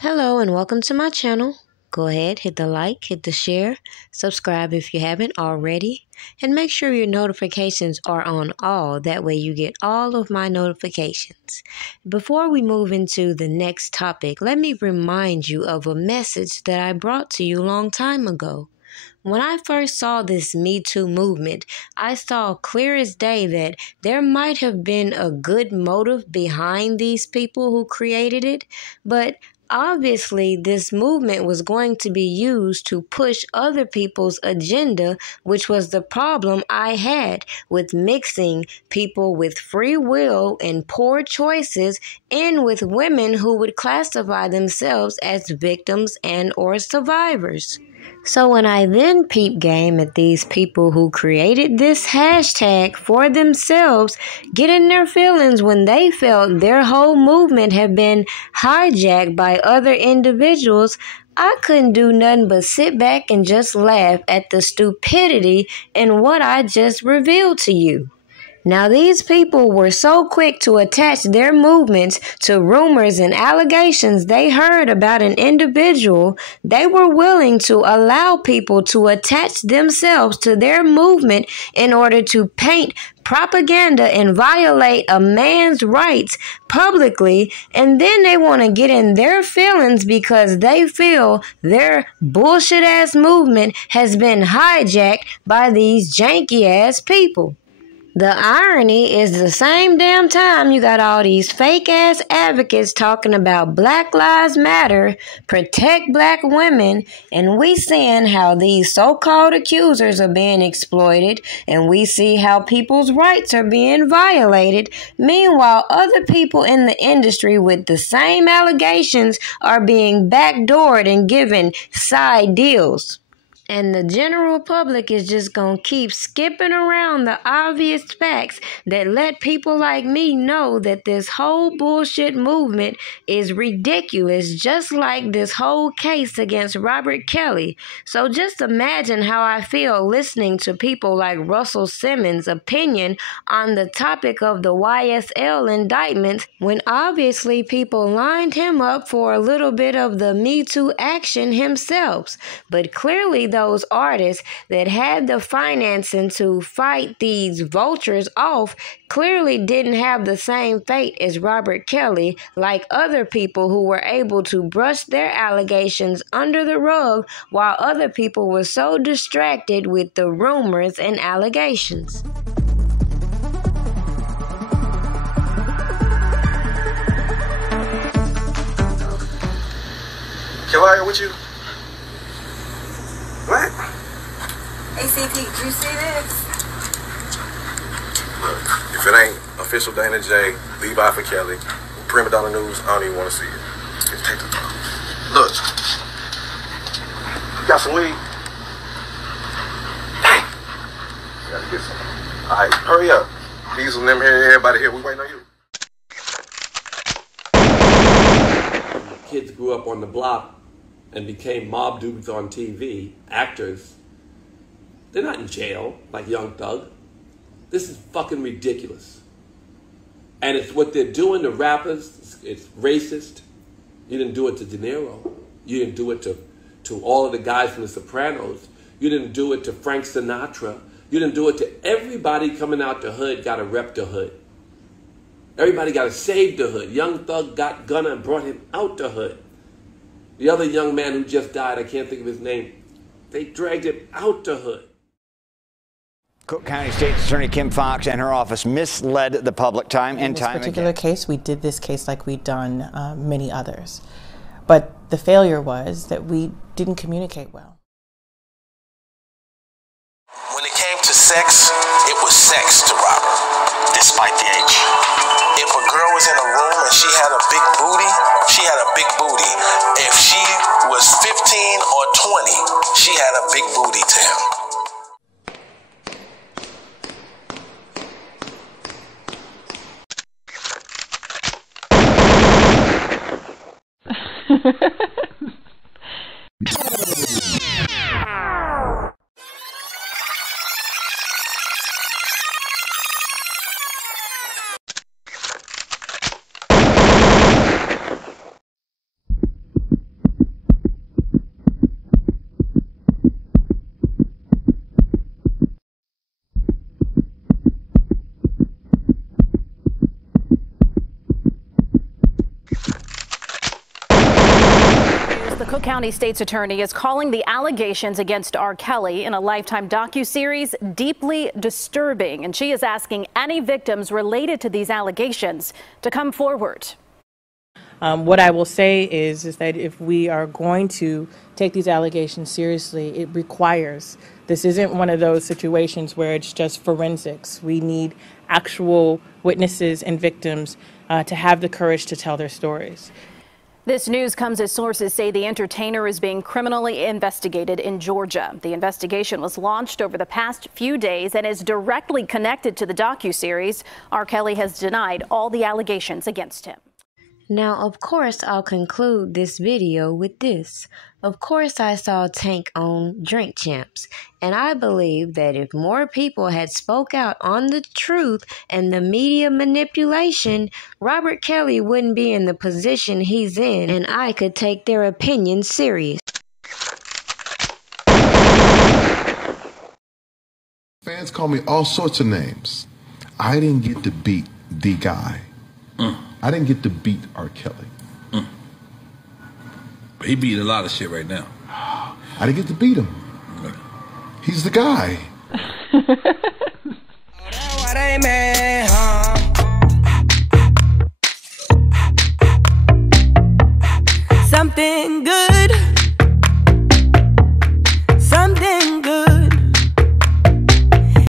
Hello and welcome to my channel. Go ahead, hit the like, hit the share, subscribe if you haven't already, and make sure your notifications are on all. That way you get all of my notifications. Before we move into the next topic, let me remind you of a message that I brought to you a long time ago. When I first saw this Me Too movement, I saw clear as day that there might have been a good motive behind these people who created it, but obviously this movement was going to be used to push other people's agenda, which was the problem I had with mixing people with free will and poor choices in with women who would classify themselves as victims and or survivors. So when I then peep game at these people who created this hashtag for themselves, get in their feelings when they felt their whole movement had been hijacked by other individuals, I couldn't do nothing but sit back and just laugh at the stupidity in what I just revealed to you. Now, these people were so quick to attach their movements to rumors and allegations they heard about an individual, they were willing to allow people to attach themselves to their movement in order to paint propaganda and violate a man's rights publicly, and then they want to get in their feelings because they feel their bullshit-ass movement has been hijacked by these janky-ass people. The irony is the same damn time you got all these fake-ass advocates talking about Black Lives Matter, protect black women, and we seeing how these so-called accusers are being exploited, and we see how people's rights are being violated. Meanwhile, other people in the industry with the same allegations are being backdoored and given side deals. And the general public is just going to keep skipping around the obvious facts that let people like me know that this whole bullshit movement is ridiculous, just like this whole case against Robert Kelly. So just imagine how I feel listening to people like Russell Simmons' opinion on the topic of the YSL indictments when obviously people lined him up for a little bit of the Me Too action himself. But clearly those artists that had the financing to fight these vultures off clearly didn't have the same fate as Robert Kelly, like other people who were able to brush their allegations under the rug while other people were so distracted with the rumors and allegations. Kelly, with you? What? ACT, did you see this? Look, if it ain't official Dana J, Levi for Kelly, Primadonnanews, I don't even want to see it. Just take the phone. Look. You got some weed? Dang. You gotta get some. Alright, hurry up. Diesel and them here, everybody here, we waiting on you. Kids grew up on the block and became mob dudes on TV, actors. They're not in jail like Young Thug. This is fucking ridiculous. And it's what they're doing to rappers. It's racist. You didn't do it to De Niro. You didn't do it to all of the guys from The Sopranos. You didn't do it to Frank Sinatra. You didn't do it to everybody coming out the hood, got to rep the hood. Everybody got to save the hood. Young Thug got Gunna and brought him out the hood. The other young man who just died, I can't think of his name, they dragged him out the hood. Cook County State's Attorney Kim Foxx and her office misled the public time and time again. In this particular case, we did this case like we'd done many others. But the failure was that we didn't communicate well. When it came to sex, it was sex to Robert, despite the age. If a girl was in a room and she had a big booty, she had a big booty. If she was 15 or 20, she had a big booty to him. The Cook County State's Attorney is calling the allegations against R. Kelly in a Lifetime docuseries deeply disturbing, and she is asking any victims related to these allegations to come forward. What I will say is that if we are going to take these allegations seriously, it requires, this isn't one of those situations where it's just forensics. We need actual witnesses and victims to have the courage to tell their stories. This news comes as sources say the entertainer is being criminally investigated in Georgia. The investigation was launched over the past few days and is directly connected to the docuseries. R. Kelly has denied all the allegations against him. Now, of course, I'll conclude this video with this. Of course, I saw Tank on Drink Champs, and I believe that if more people had spoke out on the truth and the media manipulation, Robert Kelly wouldn't be in the position he's in, and I could take their opinion serious. Fans call me all sorts of names. I didn't get to beat the guy. I didn't get to beat R. Kelly. But he beat a lot of shit right now. I didn't get to beat him. He's the guy.